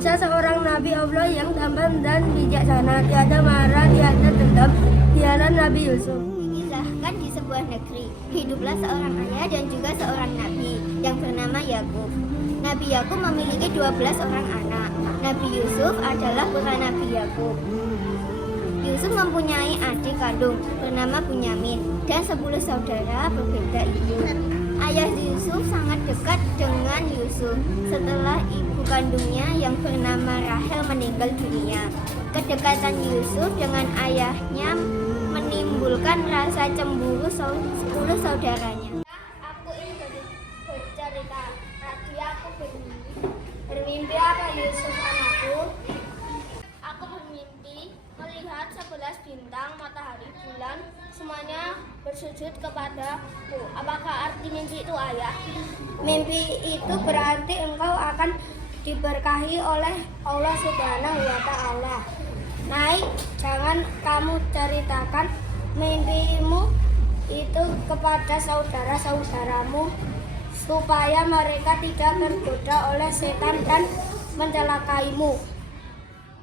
Musa seorang nabi Allah yang tampan dan bijaksana, tiada marah, tiada dendam, tiada Nabi Yusuf. Dikisahkan di sebuah negeri, hiduplah seorang ayah dan juga seorang nabi yang bernama Yakub. Nabi Yakub memiliki 12 orang anak. Nabi Yusuf adalah putra Nabi Yakub. Yusuf mempunyai adik kandung bernama Bunyamin dan 10 saudara berbeda ibu. Ayah Yusuf sangat dekat dengan Yusuf setelah ibu kandungnya yang bernama Rahel meninggal dunia. Kedekatan Yusuf dengan ayahnya menimbulkan rasa cemburu 10 saudaranya. Aku ingin bercerita. Tadi aku bermimpi apa Yusuf anakku? Aku bermimpi melihat 11 bintang, matahari, bulan, semuanya bersujud kepadaku. Apakah arti mimpi itu, ayah? Mimpi itu berarti engkau akan diberkahi oleh Allah Subhanahu wa Ta'ala. Naik, jangan kamu ceritakan mimpimu itu kepada saudara-saudaramu supaya mereka tidak tergoda oleh setan dan mencelakaimu.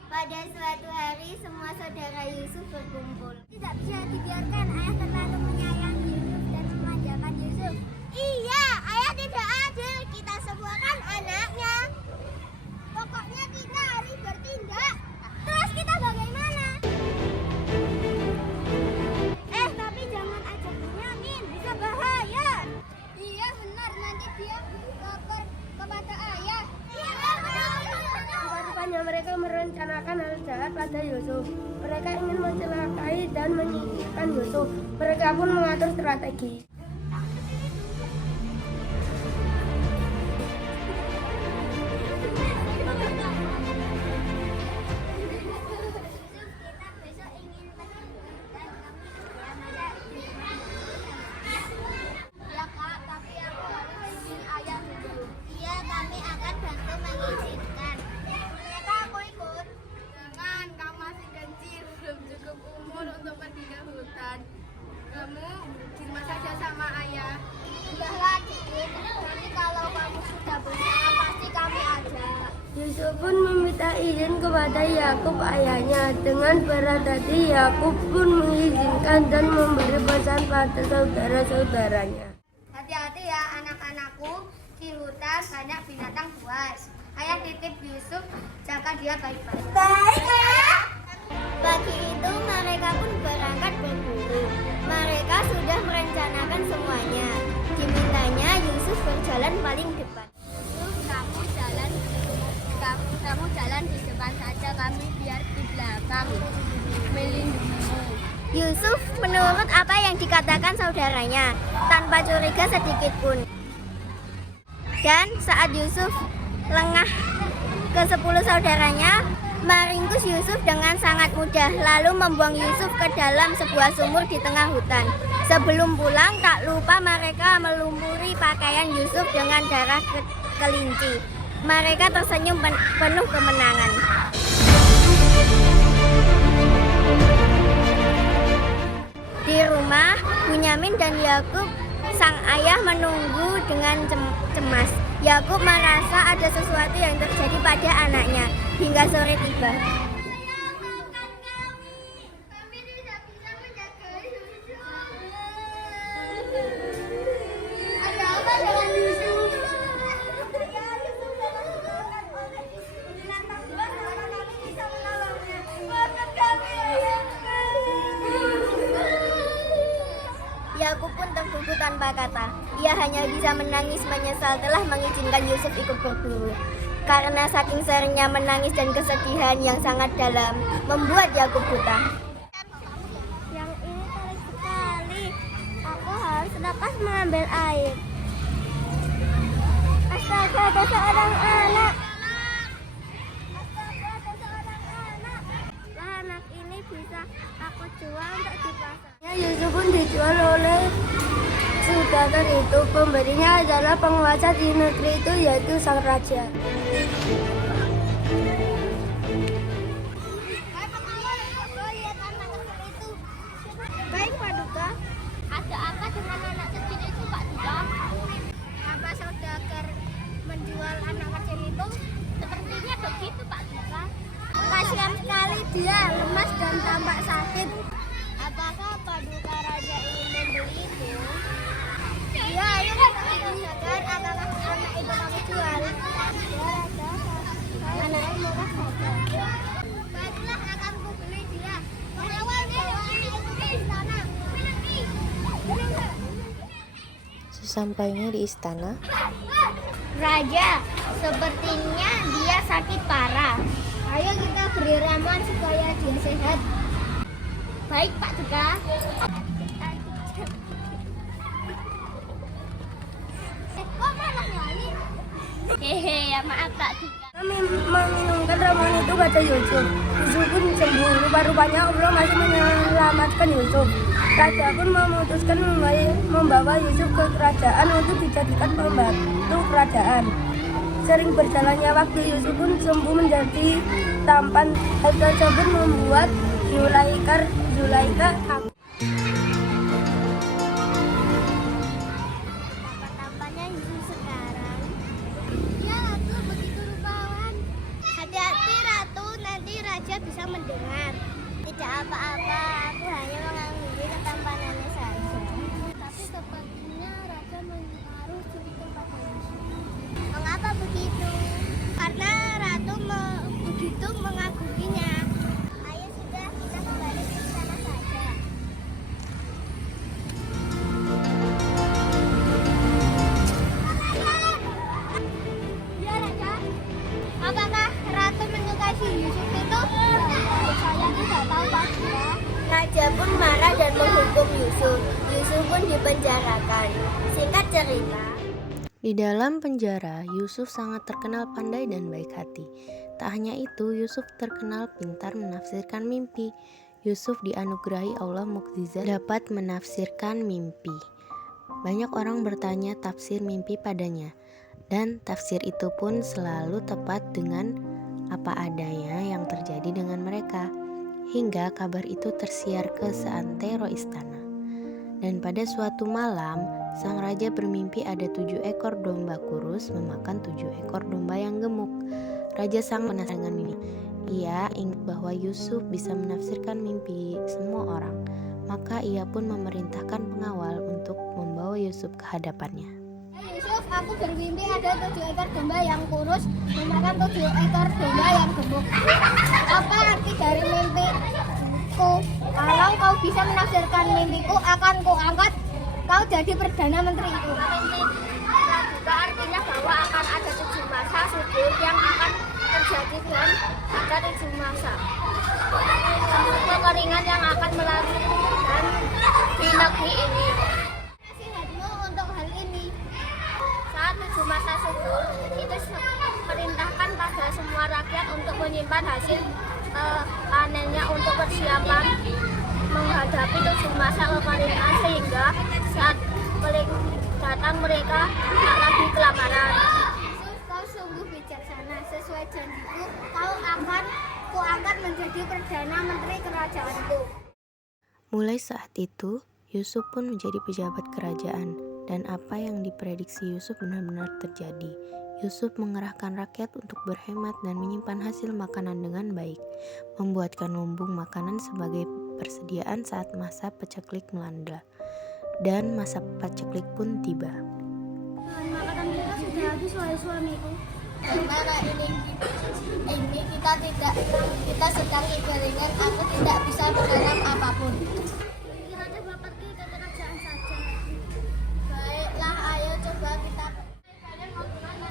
Pada suatu hari semua saudara Yusuf berkumpul. Tidak bisa dibiarkan ayah terlalu menyayangi Yusuf dan memanjakan Yusuf. Iya, ayah tidak adil. Kita semua kan anaknya. Pokoknya kita harus bertindak. Terus kita bagaimana? Tapi jangan ajak Bunyamin, bisa bahaya. Iya benar, nanti dia lapor kepada ayah. Rupanya mereka merencanakan hal jahat pada Yusuf. Mereka ingin mencelakai dan menyingkirkan Yusuf. Mereka pun mengatur strategi. Ya kak, tapi aku harus izin ayah dulu. Iya, kami akan bantu mengizinkan. Ternyata aku ikut. Jangan, kamu masih kecil, belum cukup umur untuk pergi ke hutan. Kamu di rumah saja sama ayah. Sudahlah dikit, nanti kalau kamu sudah besar pasti kami ajak. Yusuf pun meminta izin kepada Yakub ayahnya. Dengan berat hati Yakub pun mengizinkan dan memberi pesan pada saudara-saudaranya. Hati-hati ya anak-anakku, di hutan banyak binatang buas. Ayah titip Yusuf, jaga dia baik-baik. Baik, ayah. Pagi itu mereka pun berangkat berburu. Mereka sudah merencanakan semuanya. Dimintanya Yusuf berjalan paling depan. Kamu jalan di depan saja, kami biar di belakang melindungimu. Yusuf menurut apa yang dikatakan saudaranya tanpa curiga sedikit pun. Dan saat Yusuf lengah ke 10 saudaranya, meringkus Yusuf dengan sangat mudah lalu membuang Yusuf ke dalam sebuah sumur di tengah hutan. Sebelum pulang tak lupa mereka melumpuri pakaian Yusuf dengan darah kelinci. Mereka tersenyum penuh kemenangan. Di rumah, Bunyamin dan Yakub sang ayah menunggu dengan cemas. Yakub merasa ada sesuatu yang terjadi pada anaknya hingga sore tiba. Ada apa dengan Yusuf? Yakub pun terbuku tanpa kata. Ia hanya bisa menangis menyesal telah mengizinkan Yusuf ikut berburu. Karena saking seringnya menangis dan kesedihan yang sangat dalam, membuat Yakub buta. Yang ini terik sekali. Aku harus lepas mengambil air. Astaga, ada seorang anak. Anak ini bisa aku jual untuk di pasar. Yusuf pun dijual oleh saudagar itu. Pembelinya adalah penguasa di negeri itu, yaitu sang raja. Baik Pak Duta, ada apa dengan anak kecil itu Pak Duta? Apa saudagar menjual anak kecil itu? Sepertinya begitu Pak Dia lemas dan tampak sakit. Apakah paduka raja ingin membeliku? Ya, ayo kita saudara, apakah anak itu kamu jual? Ya, raja, anaknya murah saja. Baiklah, akan kubeli dia. Mengawal bawa anak itu ke istana. Sesampainya di istana, Raja, sepertinya dia sakit parah. Ayo kita beri ramuan supaya dia sehat. Baik, Pak Duka. Kok malah nyali? Hehe, ya maaf Pak Duka. Kami meminumkan ramuan itu kata Yusuf. Yusuf pun sembuh. Rupa-rupanya Allah masih menyelamatkan Yusuf. Raja pun memutuskan membawa Yusuf ke kerajaan untuk dijadikan pembantu kerajaan. Sering berjalannya waktu, Yusuf pun sembuh menjadi tampan. Hal tersebut membuat Zulaikha takut. Tampak-tampaknya Yusuf sekarang. Ya, Ratu, begitu rupawan. Hati-hati, Ratu, nanti Raja bisa mendengar. Tidak apa-apa, aku hanya mengagumi ketampanannya saja. Tapi sepertinya Raja menaruh curiga pada Yusuf. Mengapa begitu? Karena Ratu begitu mengaguminya. Ayo sudah, kita kembali ke sana saja. Ya, Raja. Apakah Ratu menyukai si Yusuf itu? Saya tidak tahu, Pak Duka. Raja pun marah dan menghukum Yusuf. Yusuf pun dipenjarakan. Singkat cerita, di dalam penjara, Yusuf sangat terkenal pandai dan baik hati. Tak hanya itu, Yusuf terkenal pintar menafsirkan mimpi. Yusuf dianugerahi Allah mukjizat dapat menafsirkan mimpi. Banyak orang bertanya tafsir mimpi padanya, dan tafsir itu pun selalu tepat dengan apa adanya yang terjadi dengan mereka, hingga kabar itu tersiar ke seantero istana. Dan pada suatu malam, sang raja bermimpi ada 7 ekor domba kurus memakan 7 ekor domba yang gemuk. Raja sang penasaran dengan mimpi. Ia ingat bahwa Yusuf bisa menafsirkan mimpi semua orang. Maka ia pun memerintahkan pengawal untuk membawa Yusuf ke hadapannya. Yusuf, aku bermimpi ada 7 ekor domba yang kurus memakan 7 ekor domba yang gemuk. Apa arti dari mimpiku? Kalau kau bisa menafsirkan mimpiku, akan kuangkat kau jadi Perdana Menteri itu. Juga artinya bahwa akan ada 7 masa sujud yang akan terjadi dan ada 7 masa kekeringan yang akan melalui dan di negeri ini. Nasihatmu untuk hal ini. Saat 7 masa subur itu perintahkan pada semua rakyat untuk menyimpan hasil panennya untuk persiapan menghadapi 7 masa kekeringan, sehingga saat datang mereka tak lagi kelaparan. Kau sungguh bijaksana. Sesuai janjiku, kau akan kuangkat menjadi Perdana Menteri kerajaanku. Mulai saat itu, Yusuf pun menjadi pejabat kerajaan, dan apa yang diprediksi Yusuf benar-benar terjadi. Yusuf mengerahkan rakyat untuk berhemat dan menyimpan hasil makanan dengan baik, membuatkan lumbung makanan sebagai persediaan saat masa paceklik melanda. Dan masa paceklik pun tiba. Makanan kita sudah habis, wahai suamiku. Gimana ini kita sedang kekeringan, aku tidak bisa menanam apapun. Kiranya Bapak pergi ke kerajaan saja. Baiklah, ayo coba kita. Kalian mau kemana?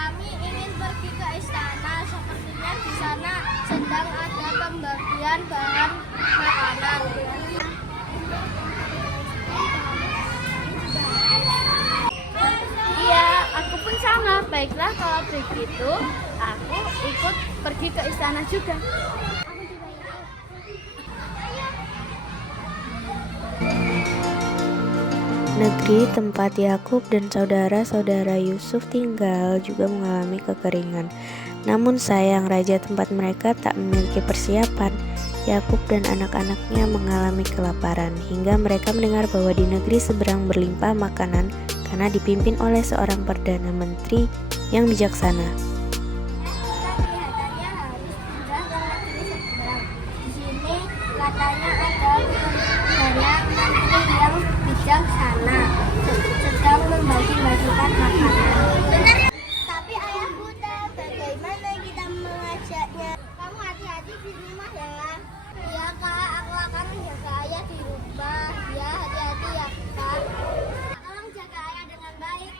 Kami ingin pergi ke istana. Sepertinya di sana sedang ada pembagian bahan makanan. Iya, aku pun sama. Baiklah, kalau begitu, aku ikut pergi ke istana juga. Negeri tempat Yakub dan saudara-saudara Yusuf tinggal juga mengalami kekeringan. Namun sayang, raja tempat mereka tak memiliki persiapan. Yakub dan anak-anaknya mengalami kelaparan hingga mereka mendengar bahwa di negeri seberang berlimpah makanan karena dipimpin oleh seorang Perdana Menteri yang bijaksana. Kelihatannya harus pindah ke negeri di rumah ya. Iya kak, aku akan menjaga ayah di rumah. Ya hati-hati ya kak. Tolong jaga ayah dengan baik.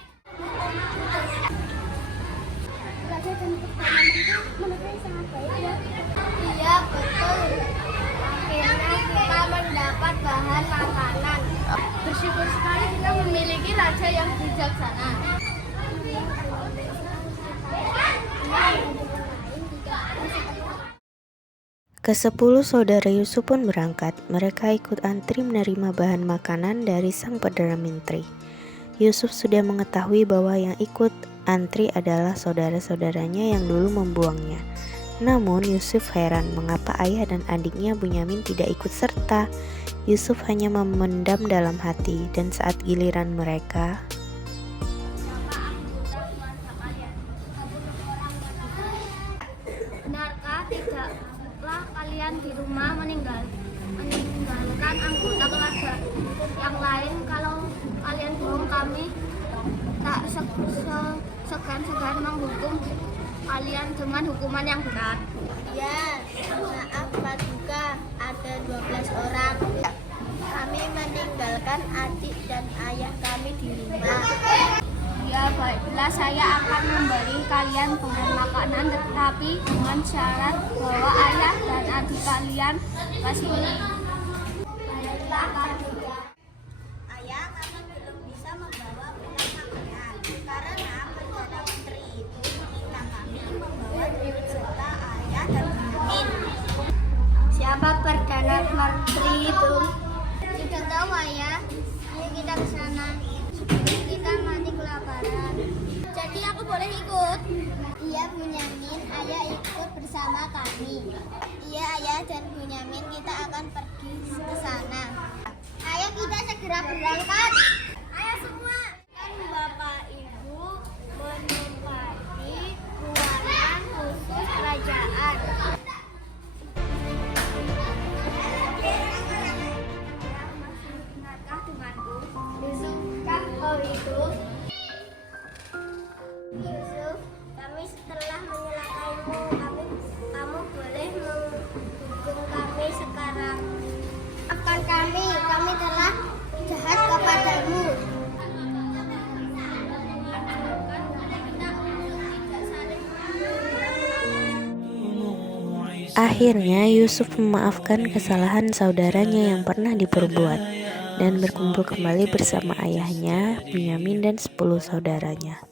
Belajar dan pertemanan itu menurut sangat baik ya. Iya betul. Akhirnya kita mendapat bahan makanan. Bersyukur sekali kita memiliki raja yang bijaksana. Ke-10 saudara Yusuf pun berangkat. Mereka ikut antri menerima bahan makanan dari sang perdana menteri. Yusuf sudah mengetahui bahwa yang ikut antri adalah saudara-saudaranya yang dulu membuangnya. Namun Yusuf heran mengapa ayah dan adiknya Bunyamin tidak ikut serta. Yusuf hanya memendam dalam hati, dan saat giliran mereka, Benarkah tidaklah kalian di rumah meninggalkan anggota keluarga yang lain? Kalau kalian bohong, kami tak segan-segan menghukum kalian dengan hukuman yang berat. Ya, maaf Paduka, ada 12 orang. Kami meninggalkan adik dan ayah kami di rumah. Ya baiklah, saya akan memberi kalian bahan makanan, tetapi dengan syarat bahwa ayah dan adik kalian kesini. Baiklah Paduka. Ayah, kami belum bisa membawa pulang makanan karena Perdana Menteri itu meminta kami membawa serta ayah dan Bunyamin. Siapa Perdana Menteri itu? Tidak tahu ayah. Ayo kita ke sana. Kita mati kelaparan. Jadi aku boleh ikut? Iya Bunyamin, ayah ikut bersama kami. Iya ayah dan Bunyamin, kita akan pergi ke sana. Ayo kita segera berangkat. Ayo semua. Kan Bapak Ibu menempati ruangan khusus kerajaan. Benarkah denganku? Yusufkah kau itu? Yusuf, kami setelah menyelakaimu, kamu boleh menghukum kami sekarang. Maafkan kami telah jahat kepadamu. akhirnya Yusuf memaafkan kesalahan saudaranya yang pernah diperbuat dan berkumpul kembali bersama ayahnya, Bunyamin dan 10 saudaranya.